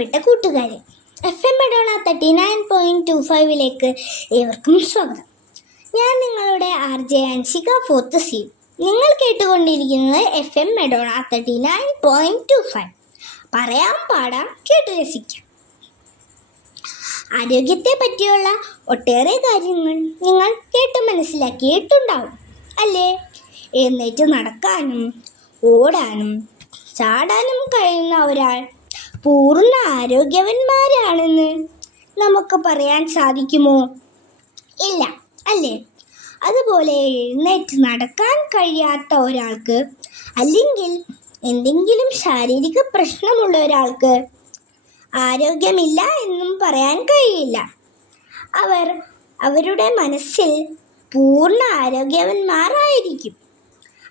പ്രിയപ്പെട്ട കൂട്ടുകാരെ, FM Madonna 39.25 ഏവർക്കും സ്വാഗതം. ഞാൻ നിങ്ങളുടെ RJ അൻഷിക ഫോർത്ത് സി. നിങ്ങൾ കേട്ടുകൊണ്ടിരിക്കുന്നത് FM മെഡോണ 39.25. പറയാം, പാടാം, കേട്ടു രസിക്കാം. ആരോഗ്യത്തെ പറ്റിയുള്ള ഒട്ടേറെ കാര്യങ്ങൾ നിങ്ങൾ കേട്ട് മനസ്സിലാക്കിയിട്ടുണ്ടാവും അല്ലേ? എഴുന്നേറ്റ് നടക്കാനും ഓടാനും ചാടാനും കഴിയുന്ന ഒരാൾ പൂർണ്ണ ആരോഗ്യവാന്മാരാണെന്ന് നമുക്ക് പറയാൻ സാധിക്കുമോ? ഇല്ല അല്ലേ? അതുപോലെ എഴുന്നേറ്റ് നടക്കാൻ കഴിയാത്ത ഒരാൾക്ക്, അല്ലെങ്കിൽ എന്തെങ്കിലും ശാരീരിക പ്രശ്നമുള്ള ഒരാൾക്ക് ആരോഗ്യമില്ല എന്നും പറയാൻ കഴിയില്ല. അവരുടെ മനസ്സിൽ പൂർണ്ണ ആരോഗ്യവാന്മാരായിരിക്കും.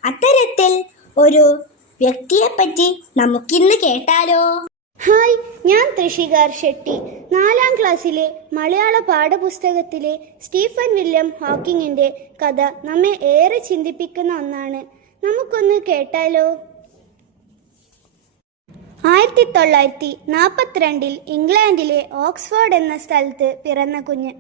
അത്തരത്തിൽ ഒരു വ്യക്തിയെപ്പറ്റി നമുക്കിന്ന് കേട്ടാലോ? ഹായ്, ഞാൻ ത്രിഷികാർ ഷെട്ടി. 4ാം ക്ലാസ്സിലെ മലയാള പാഠപുസ്തകത്തിലെ സ്റ്റീഫൻ വില്യം ഹോക്കിങ്ങിന്റെ കഥ നമ്മെ ഏറെ ചിന്തിപ്പിക്കുന്ന ഒന്നാണ്. നമുക്കൊന്ന് കേട്ടാലോ? 1942 ഇംഗ്ലണ്ടിലെ ഓക്സ്ഫോർഡ് എന്ന സ്ഥലത്ത് പിറന്ന കുഞ്ഞ്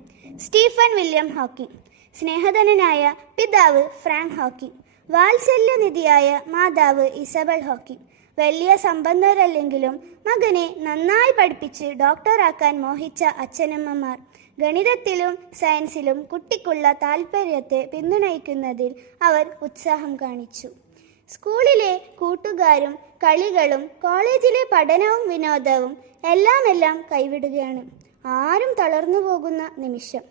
സ്റ്റീഫൻ വില്യം ഹോക്കിങ്. സ്നേഹധനനായ പിതാവ് ഫ്രാങ്ക് ഹോക്കിങ്, വാത്സല്യനിധിയായ മാതാവ് ഇസബൽ ഹോക്കിങ്. വലിയ സമ്പന്നരല്ലെങ്കിലും മകനെ നന്നായി പഠിപ്പിച്ച് ഡോക്ടറാക്കാൻ മോഹിച്ച അച്ഛനമ്മമാർ ഗണിതത്തിലും സയൻസിലും കുട്ടിക്കുള്ള താല്പര്യത്തെ പിന്തുണയ്ക്കുന്നതിൽ അവർ ഉത്സാഹം കാണിച്ചു. സ്കൂളിലെ കൂട്ടുകാരും കളികളും കോളേജിലെ പഠനവും വിനോദവും എല്ലാം കൈവിടുകയാണ്. ആരും തളർന്നു പോകുന്ന നിമിഷം.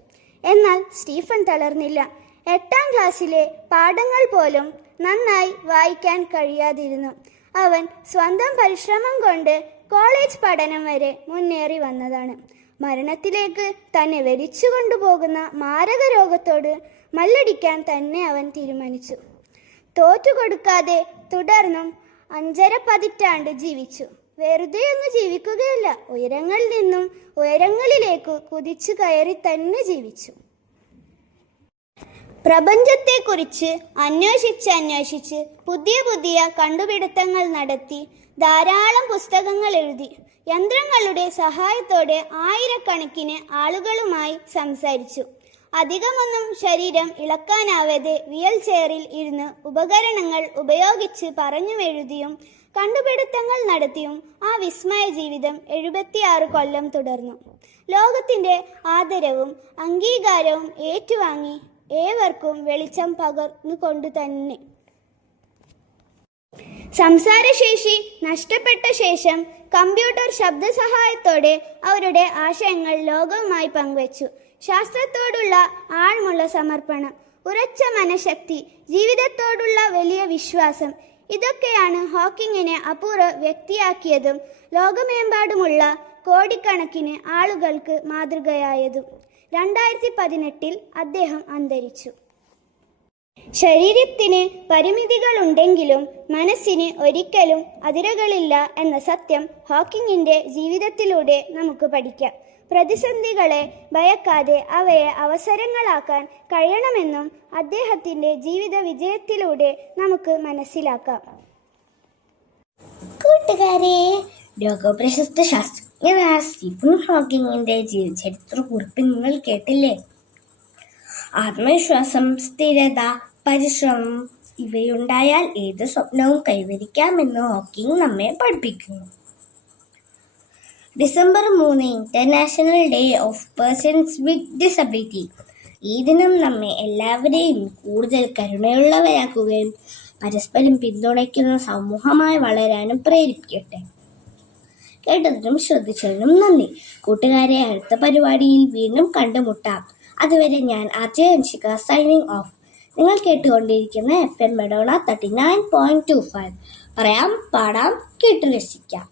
എന്നാൽ സ്റ്റീഫൻ തളർന്നില്ല. 8ാം ക്ലാസ്സിലെ പാഠങ്ങൾ പോലും നന്നായി വായിക്കാൻ കഴിയാതിരുന്നു. അവൻ സ്വന്തം പരിശ്രമം കൊണ്ട് കോളേജ് പഠനം വരെ മുന്നേറി വന്നതാണ്. മരണത്തിലേക്ക് തന്നെ വലിച്ചു കൊണ്ടുപോകുന്ന മാരക രോഗത്തോട് മല്ലടിക്കാൻ തന്നെ അവൻ തീരുമാനിച്ചു. തോറ്റുകൊടുക്കാതെ തുടർന്നും 5½ പതിറ്റാണ്ട് ജീവിച്ചു. വെറുതെയൊന്നും ജീവിക്കുകയല്ല, ഉയരങ്ങളിൽ നിന്നും ഉയരങ്ങളിലേക്ക് കുതിച്ചു കയറി തന്നെ ജീവിച്ചു. പ്രപഞ്ചത്തെക്കുറിച്ച് അന്വേഷിച്ച് പുതിയ കണ്ടുപിടുത്തങ്ങൾ നടത്തി ധാരാളം പുസ്തകങ്ങൾ എഴുതി. യന്ത്രങ്ങളുടെ സഹായത്തോടെ ആയിരക്കണക്കിന് ആളുകളുമായി സംസാരിച്ചു. അധികമൊന്നും ശരീരം ഇളക്കാനാവാതെ വീൽ ചെയറിൽ ഇരുന്ന് ഉപകരണങ്ങൾ ഉപയോഗിച്ച് പറഞ്ഞുമെഴുതിയും കണ്ടുപിടുത്തങ്ങൾ നടത്തിയും ആ വിസ്മയ ജീവിതം 76 കൊല്ലം തുടർന്നു. ലോകത്തിൻ്റെ ആദരവും അംഗീകാരവും ഏറ്റുവാങ്ങി ഏവർക്കും വെളിച്ചം പകർന്നുകൊണ്ട് തന്നെ. സംസാരശേഷി നഷ്ടപ്പെട്ട ശേഷം കമ്പ്യൂട്ടർ ശബ്ദസഹായത്തോടെ അവരുടെ ആശയങ്ങൾ ലോകവുമായി പങ്കുവച്ചു. ശാസ്ത്രത്തോടുള്ള ആഴമുള്ള സമർപ്പണം, ഉറച്ച മനഃശക്തി, ജീവിതത്തോടുള്ള വലിയ വിശ്വാസം, ഇതൊക്കെയാണ് ഹോക്കിങ്ങിനെ അപൂർവ വ്യക്തിയാക്കിയതും ലോകമെമ്പാടുമുള്ള കോടിക്കണക്കിന് ആളുകൾക്ക് മാതൃകയായതും. 2018 അദ്ദേഹം അന്തരിച്ചു. ശരീരത്തിന് പരിമിതികളുണ്ടെങ്കിലും മനസ്സിന് ഒരിക്കലും അതിരുകളില്ല എന്ന സത്യം ഹോക്കിങ്ങിന്റെ ജീവിതത്തിലൂടെ നമുക്ക് പഠിക്കാം. പ്രതിസന്ധികളെ ഭയക്കാതെ അവയെ അവസരങ്ങളാക്കാൻ കഴിയണമെന്നും അദ്ദേഹത്തിന്റെ ജീവിത വിജയത്തിലൂടെ നമുക്ക് മനസ്സിലാക്കാം. കൂട്ടുകാരെ, ലോകപ്രശസ്ത ശാസ്ത്രജ്ഞനായ സ്റ്റീഫൻ ഹോക്കിങ്ങിന്റെ ജീവചരിത്ര കുറിപ്പ് നിങ്ങൾ കേട്ടില്ലേ? ആത്മവിശ്വാസം, സ്ഥിരത, പരിശ്രമം ഇവയുണ്ടായാൽ ഏത് സ്വപ്നവും കൈവരിക്കാമെന്ന് ഹോക്കിങ് നമ്മെ പഠിപ്പിക്കുന്നു. December 3 international day of persons with disability. ഈ ദിനം നമ്മെ എല്ലാവരെയും കൂടുതൽ കരുണയുള്ളവരാക്കുകയും പരസ്പരം പിന്തുണയ്ക്കുന്ന സമൂഹമായി വളരാനും പ്രേരിപ്പിക്കട്ടെ. കേട്ടതിനും ശ്രദ്ധിച്ചതിനും നന്ദി. കൂട്ടുകാരെ, അടുത്ത പരിപാടിയിൽ വീണ്ടും കണ്ടുമുട്ടാം. അതുവരെ ഞാൻ RJ അൻഷിക സൈനിങ് ഓഫ്. നിങ്ങൾ കേട്ടുകൊണ്ടിരിക്കുന്ന FM മെഡോണ 39.25. പറയാം, പാടാം, കേട്ടു രസിക്കാം.